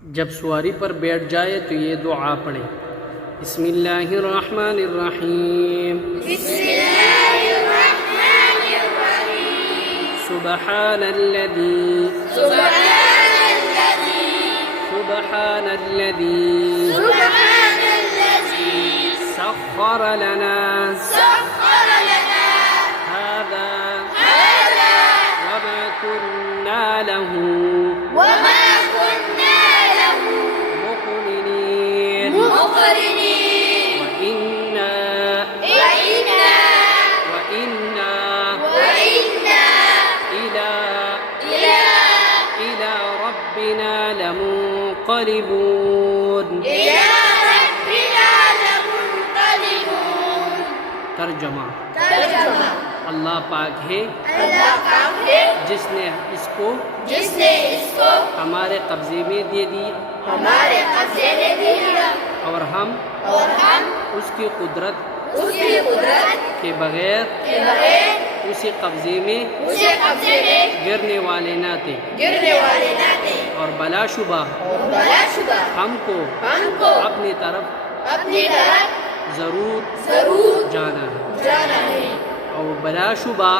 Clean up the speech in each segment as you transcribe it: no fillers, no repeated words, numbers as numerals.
जब सवारी पर बैठ जाए तो ये दुआ पढ़े। बिस्मिल्लाहिर्रहमानिर्रहीम। सुब्हानल्लज़ी सख्खर लना हाज़ा वमा कुन्ना लहू मुक़रिनीन व इन्ना इला रब्बिना लमुन्क़लिबून। तर्जमा अल्लाह पाक है जिसने इसको हमारे कब्जे में दे दिया और हम उसकी कुदरत के बगैर उसी कब्जे में गिरने वाले न थे और बलाशुबा हमको अपनी तरफ जरूर जाना है और बलाशुबा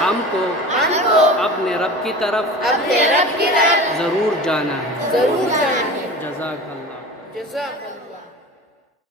हमको अपने रब की तरफ जरूर जाना है। जज़ाकल्लाह।